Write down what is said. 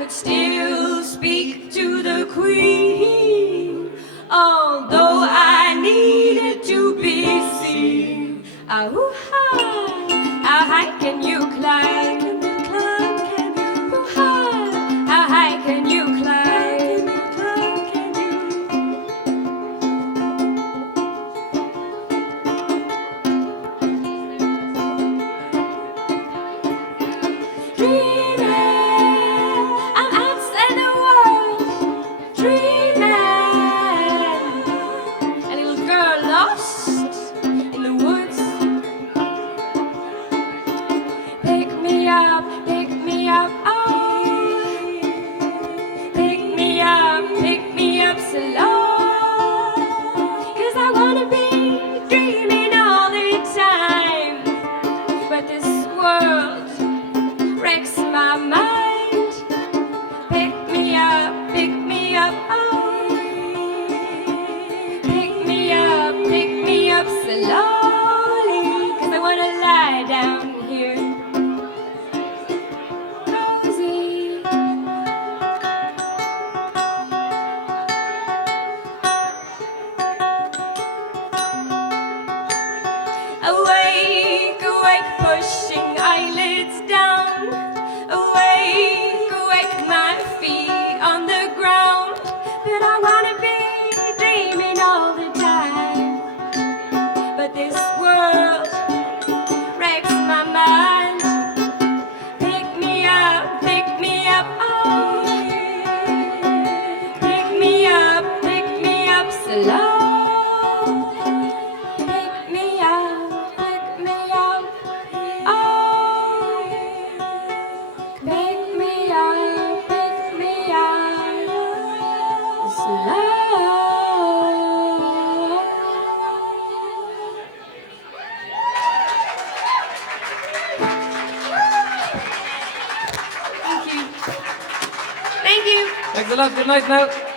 could still speak to the Queen, although I needed to be seen. How high can you climb? How high can you climb? Dreaming, I'm outside the world. Dreaming, a little girl lost in the woods. Pick me up, oh. Pick me up slow. 'Cause I wanna be dreaming all the time. But this world wrecks my mind. Pick me up, oh. Pick me up slowly. 'Cause I wanna lie down here cozy. Awake, pushing eyelids down. Awake, my feet on the ground. But I wanna be dreaming all the time. But this world wrecks my mind. Pick me up, oh. Pick me up slow. Thank you. Thanks a lot. Good night now.